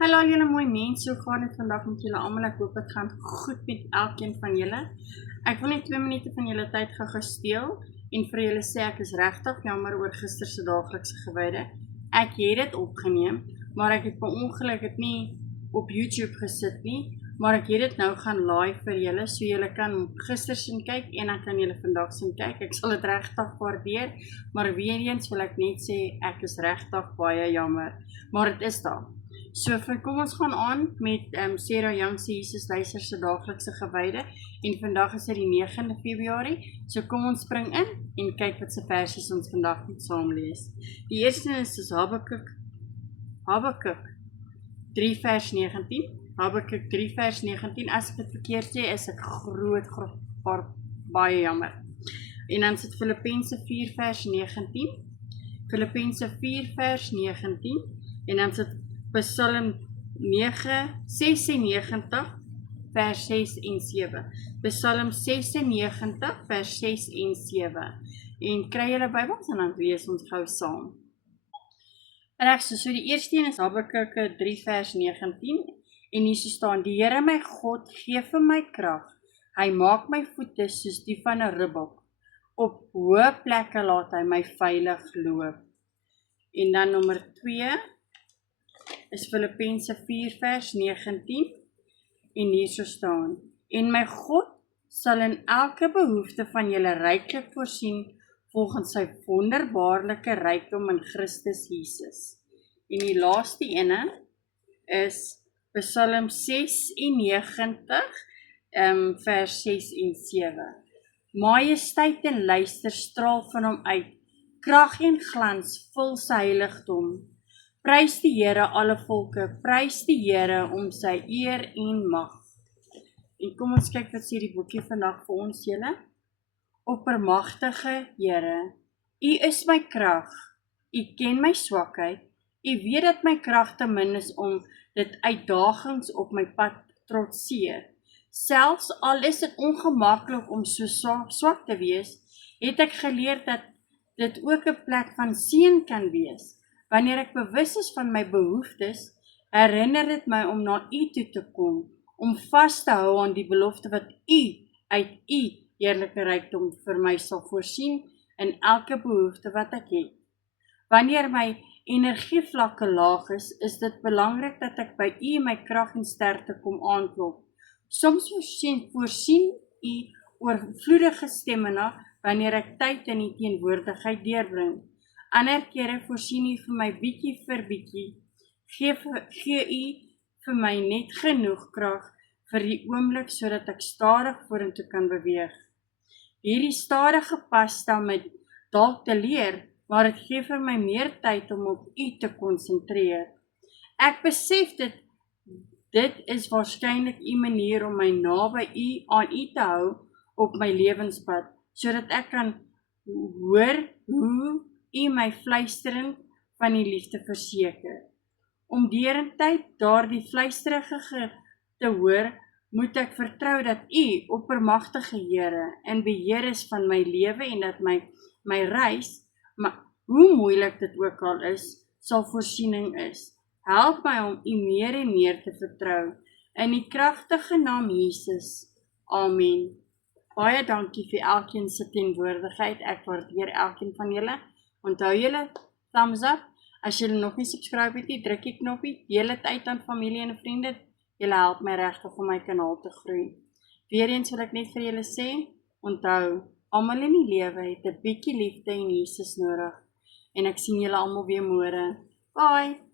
Hallo julle mooi mense, hoe gaan dit vandag met julle almal? Ek hoop dit gaan goed met elkeen van julle. Ek wil net 2 minute van julle tyd gou steel en vir julle sê ek is regtig jammer oor gister se daaglikse gewyde. Ek het dit opgeneem, maar ek het per ongeluk dit nie op YouTube gesit nie, maar ek het dit nou gaan live vir julle, so julle kan gister sien kyk en dan kan julle vandag sien kyk. Ek sal dit regtig waardeer, maar weer eens wil ek net sê ek is regtig baie jammer, maar dit is daar. So kom ons gaan aan met Sarah Young se Jesus Luister se daaglikse gewyde en vandag is dit die 9de Februarie. So kom ons spring in en kyk wat se versies ons vandag moet saam lees. Die eerste is Habakuk 3 vers 19. Habakuk 3 vers 19. As ek dit verkeerd sê, is ek groot baie jammer. En dan sit Filippense 4 vers 19. Filippense 4 vers 19 en dan sit Psalm 96 vers 6 en 7. Psalm 96 vers 6 en 7. En kry julle Bybels en dan lees ons gou saam. Reg, so die eerste een is Habakuk 3 vers 19 en hier so staan: Die Here my God gee vir my krag. Hy maak my voete soos die van 'n ribbok. Op hoë plekke laat hy my veilig loop. En dan nommer 2 is Filippense 4 vers 19 en hier so staan: En my God sal in elke behoefte van julle ryklik voorsien volgens sy wonderbaarlike rykdom in Christus Jesus. En die laaste ene is Psalm 96 vers 6 en 7. Majesteit en luister straal van hom uit, krag en glans vul sy heiligdom. Prys die Here alle volke, prys die Here om sy eer en mag. En kom ons kyk wat sê die boekie vandag vir ons julle. Oppermagtige Here, U is my krag, U ken my swakheid, U weet dat my krag te min is om dit uitdagings op my pad trotseer. Selfs al is dit ongemaklik om so swak te wees, het ek geleer dat dit ook 'n plek van seën kan wees. Wanneer ek bewus is van my behoeftes, herinner dit my om na U toe te kom, om vas te hou aan die belofte wat U uit U heerlike rykdom vir my sal voorsien in elke behoefte wat ek het. Wanneer my energievlakke laag is dit belangrik dat ek by U my krag en sterkte kom aanklop. Soms voorsien U oorvloedige stamina wanneer ek tyd in U teenwoordigheid deurbring. Ander kere voorsien U vir my bietjie vir bietjie. Gee U vir my net genoeg krag vir die oomblik sodat ek stadig vorentoe kan beweeg. Hierdie stadige pas stel my dalk te leer, maar dit gee vir my meer tyd om op U te konsentreer. Ek besef dit is waarskynlik U manier om my naby aan U te hou op my lewenspad, sodat ek kan hoor hoe U my fluistering van die liefde verseker. Om derentyd daardie fluisterige te hoor, moet ek vertrou dat U, oppermagtige Here, in beheer is van my lewe en dat my reis, maar hoe moeilik dit ook al is, sal voorsiening is. Help my om U meer en meer te vertrou. In die kragtige naam Jesus. Amen. Baie dankie vir elkeen se teenwoordigheid. Ek waardeer elkeen van julle. Onthou julle, thumbs up. As julle nog nie subscribe het nie, druk die knoppie, deel dit uit aan familie en vriende. Julle help my regtig om my kanaal te groei. Weereens wil ek net vir julle sê, onthou, almal in die lewe het 'n bietjie liefde en Jesus nodig. En ek sien julle almal weer môre. Bye!